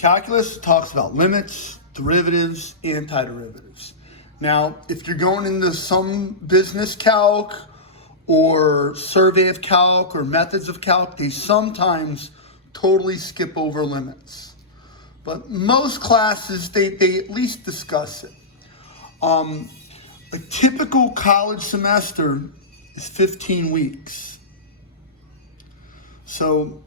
Calculus talks about limits, derivatives, antiderivatives. Now, if you're going into some business calc or survey of calc or methods of calc, they sometimes totally skip over limits. But most classes, they at least discuss it. A typical college semester is 15 weeks. So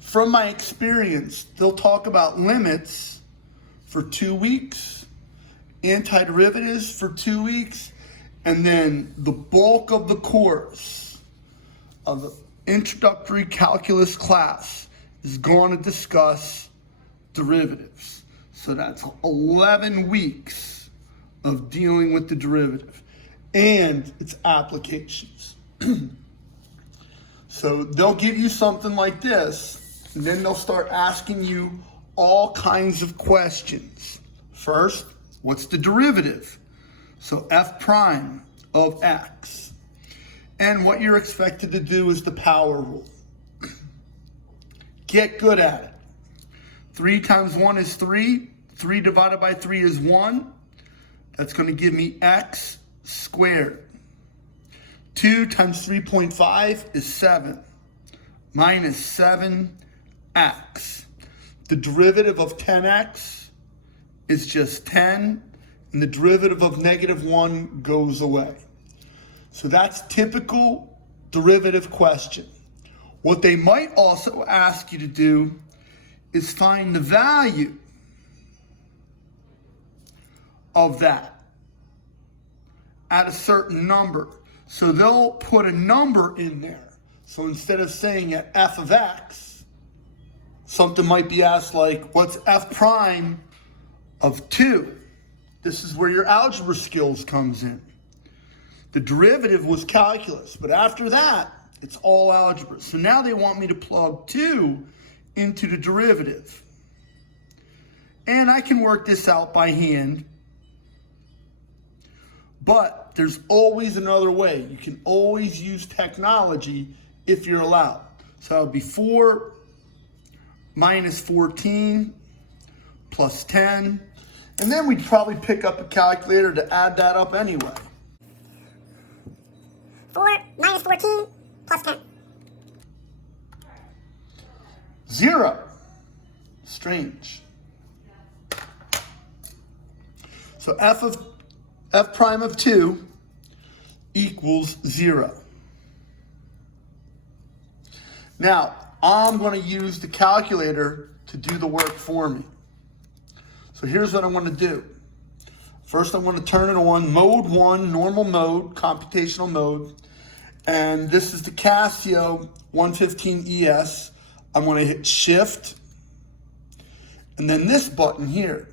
from my experience, they'll talk about limits for 2 weeks, antiderivatives for 2 weeks, and then the bulk of the course of the introductory calculus class is going to discuss derivatives. So that's 11 weeks of dealing with the derivative and its applications. So they'll give you something like this, and then they'll start asking you all kinds of questions. First, what's the derivative? So f prime of x. And what you're expected to do is the power rule. Get good at it. 3 times 1 is 3. 3 divided by 3 is 1. That's going to give me x squared. 2 times 3.5 is 7. Minus 7x. The derivative of 10x is just 10. And the derivative of negative 1 goes away. So that's typical derivative question. What they might also ask you to do is find the value of that at a certain number. So they'll put a number in there. So instead of saying at f of x, something might be asked like, what's f prime of 2? This is where your algebra skills comes in. The derivative was calculus, but after that, it's all algebra. So now they want me to plug 2 into the derivative. And I can work this out by hand, but there's always another way. You can always use technology if you're allowed. So it would be 4 minus 14 plus 10. And then we'd probably pick up a calculator to add that up anyway. 4 minus 14 plus 10. 0. Strange. So f prime of 2 equals 0. Now, I'm going to use the calculator to do the work for me. So here's what I want to do. First, I want to turn it on mode 1, normal mode, computational mode. And this is the Casio 115ES. I'm going to hit shift. And then this button here.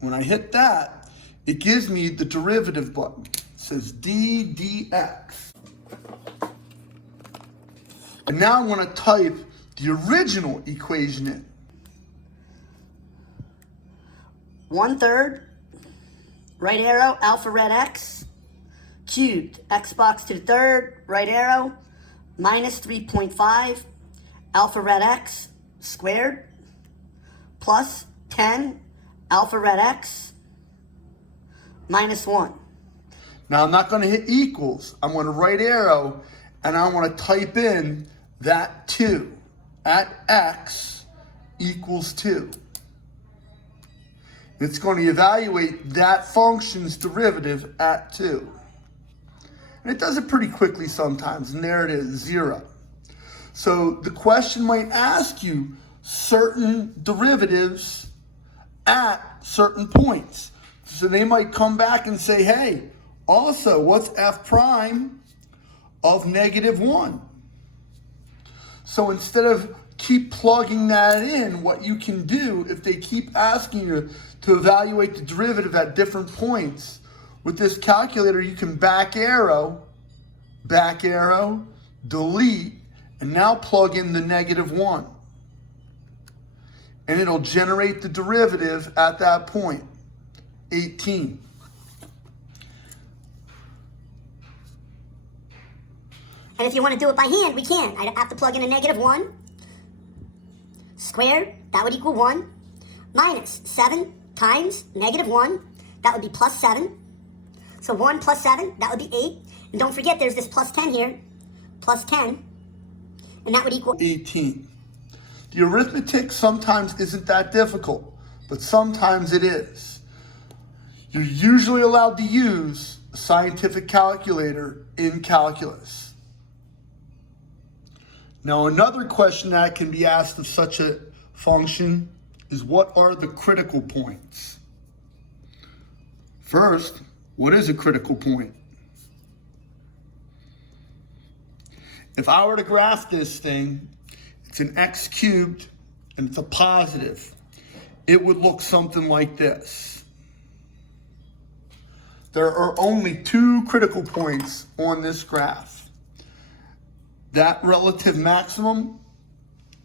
When I hit that, it gives me the derivative button. It says d dx. And now I want to type the original equation in. 1/3, right arrow, alpha red x, cubed, x box to the third, right arrow, minus 3.5, alpha red x, squared, plus 10, alpha red x, minus 1. Now I'm not going to hit equals. I'm going to right arrow, and I want to type in that 2 at x equals 2. It's going to evaluate that function's derivative at 2. And it does it pretty quickly sometimes, and there it is, 0. So the question might ask you certain derivatives at certain points. So they might come back and say, hey, also, what's f prime of negative 1? So instead of keep plugging that in, what you can do, if they keep asking you to evaluate the derivative at different points, with this calculator, you can back arrow, delete, and now plug in the negative 1. And it'll generate the derivative at that point, 18. And if you want to do it by hand, we can. I'd have to plug in a negative 1 squared. That would equal 1. minus 7 times negative 1, that would be plus 7. So 1 plus 7, that would be 8. And don't forget there's this plus 10 here, plus 10, and that would equal 18. The arithmetic sometimes isn't that difficult, but sometimes it is. You're usually allowed to use a scientific calculator in calculus. Now, another question that can be asked of such a function is, what are the critical points? First, what is a critical point? If I were to graph this thing, it's an x cubed and it's a positive. It would look something like this. There are only 2 critical points on this graph. That relative maximum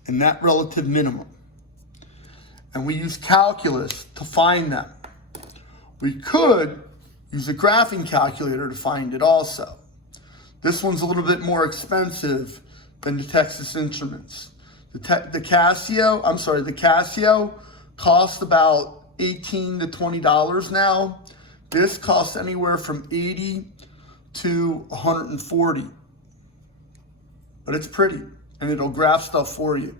and that relative minimum. And we use calculus to find them. We could use a graphing calculator to find it also. This one's a little bit more expensive than the Texas Instruments. The Casio costs about $18 to $20 now. This costs anywhere from $80 to $140. But it's pretty, and it'll graph stuff for you.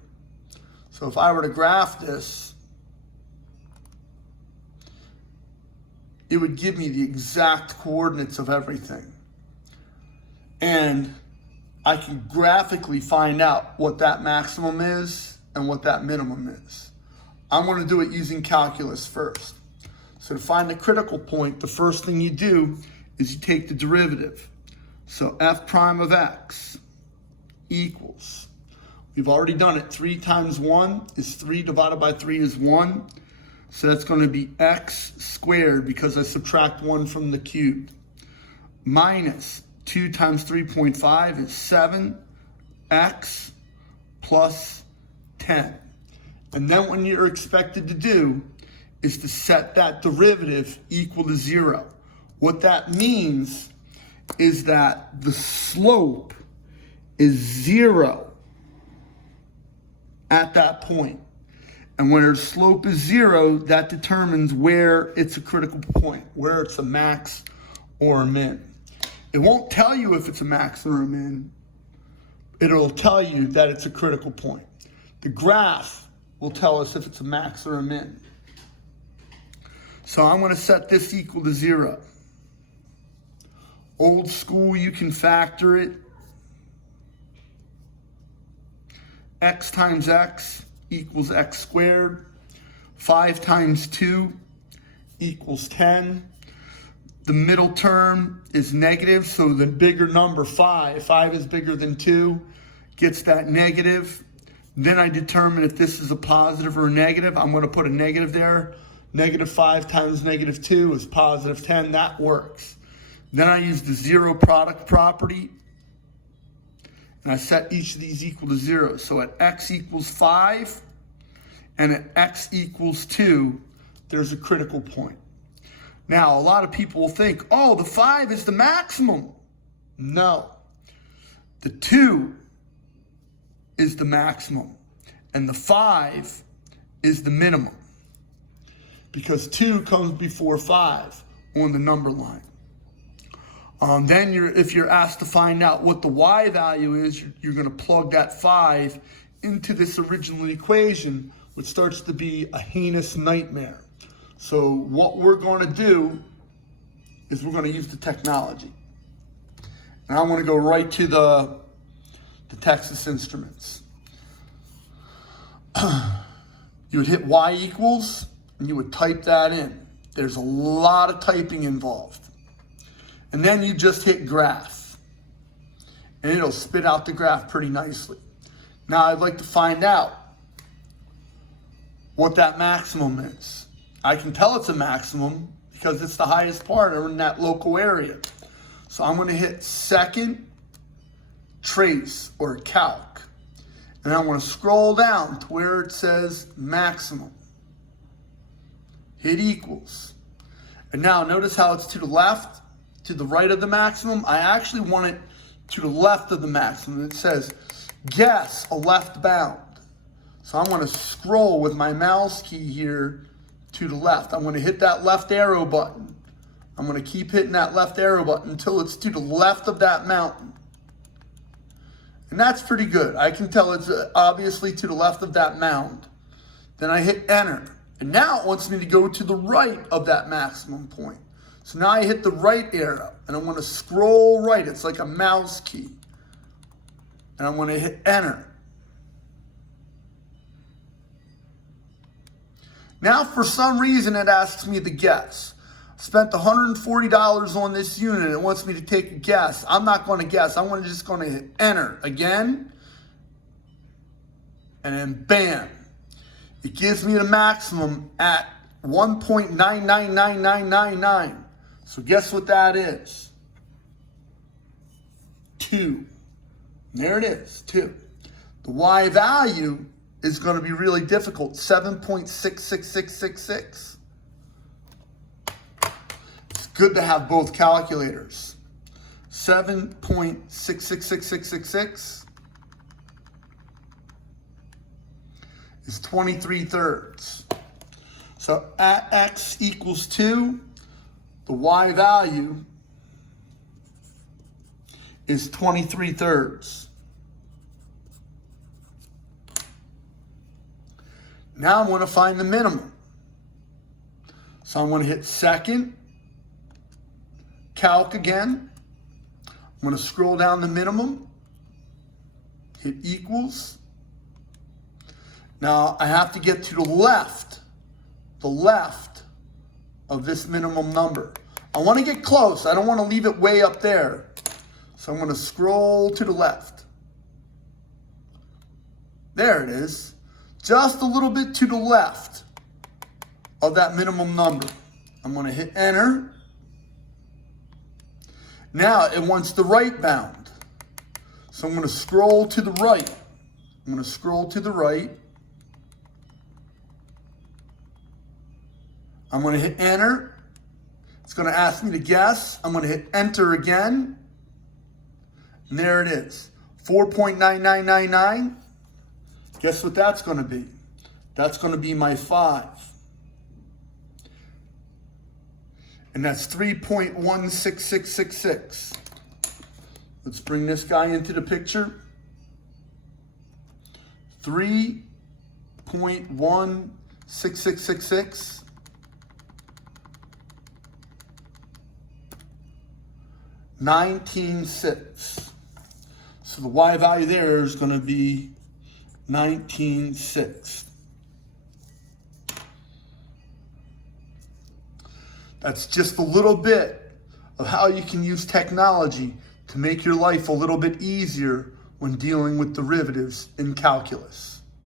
So if I were to graph this, it would give me the exact coordinates of everything. And I can graphically find out what that maximum is and what that minimum is. I'm going to do it using calculus first. So to find the critical point, the first thing you do is you take the derivative. So f prime of x equals, we've already done it, 3 times 1 is 3 divided by 3 is 1. So that's going to be x squared because I subtract 1 from the cube, minus 2 times 3.5 is 7x plus 10. And then what you're expected to do is to set that derivative equal to 0. What that means is that the slope is 0 at that point. And when our slope is 0, that determines where it's a critical point, where it's a max or a min. It won't tell you if it's a max or a min. It'll tell you that it's a critical point. The graph will tell us if it's a max or a min. So I'm going to set this equal to 0. Old school, you can factor it. X times x equals x squared. 5 times 2 equals 10. The middle term is negative, so the bigger number, 5 is bigger than 2, gets that negative. Then I determine if this is a positive or a negative. I'm going to put a negative there. Negative 5 times negative 2 is positive 10. That works. Then I use the 0 product property, and I set each of these equal to 0. So at x equals 5 and at x equals 2, there's a critical point. Now, a lot of people will think, oh, the 5 is the maximum. No. The 2 is the maximum, and the 5 is the minimum, because 2 comes before 5 on the number line. Then if you're asked to find out what the y value is, you're going to plug that 5 into this original equation, which starts to be a heinous nightmare. So what we're going to do is we're going to use the technology. And I want to go right to the Texas Instruments. You would hit y equals, and you would type that in. There's a lot of typing involved. And then you just hit graph, and it'll spit out the graph pretty nicely. Now I'd like to find out what that maximum is. I can tell it's a maximum because it's the highest part in that local area. So I'm going to hit second trace or calc, and I'm going to scroll down to where it says maximum. Hit equals. And now notice how it's to the left, to the right of the maximum. I actually want it to the left of the maximum. It says guess a left bound. So I'm going to scroll with my mouse key here to the left. I'm going to hit that left arrow button. I'm going to keep hitting that left arrow button until it's to the left of that mountain. And that's pretty good. I can tell it's obviously to the left of that mound. Then I hit enter. And now it wants me to go to the right of that maximum point. So now I hit the right arrow and I'm going to scroll right. It's like a mouse key. And I'm going to hit enter. Now, for some reason, it asks me to guess. I spent $140 on this unit. It wants me to take a guess. I'm not going to guess. I'm just going to hit enter again. And then bam. It gives me the maximum at 1.999999. So guess what that is? 2. There it is, 2. The Y value is going to be really difficult, 7.66666. It's good to have both calculators. 7.66666 is 23 thirds. So at x equals 2, the Y value is 23 thirds. Now I'm going to find the minimum. So I'm going to hit second, calc again. I'm going to scroll down the minimum, hit equals. Now I have to get to the left of this minimum number. I want to get close. I don't want to leave it way up there. So I'm going to scroll to the left. There it is. Just a little bit to the left of that minimum number. I'm going to hit enter. Now it wants the right bound. So I'm going to scroll to the right. I'm going to scroll to the right. I'm going to hit enter. It's going to ask me to guess. I'm going to hit enter again. And there it is. 4.9999. Guess what that's going to be? That's going to be my 5. And that's 3.16666. Let's bring this guy into the picture. 3.16666. 19.6. So the Y value there is going to be 19.6. That's just a little bit of how you can use technology to make your life a little bit easier when dealing with derivatives in calculus.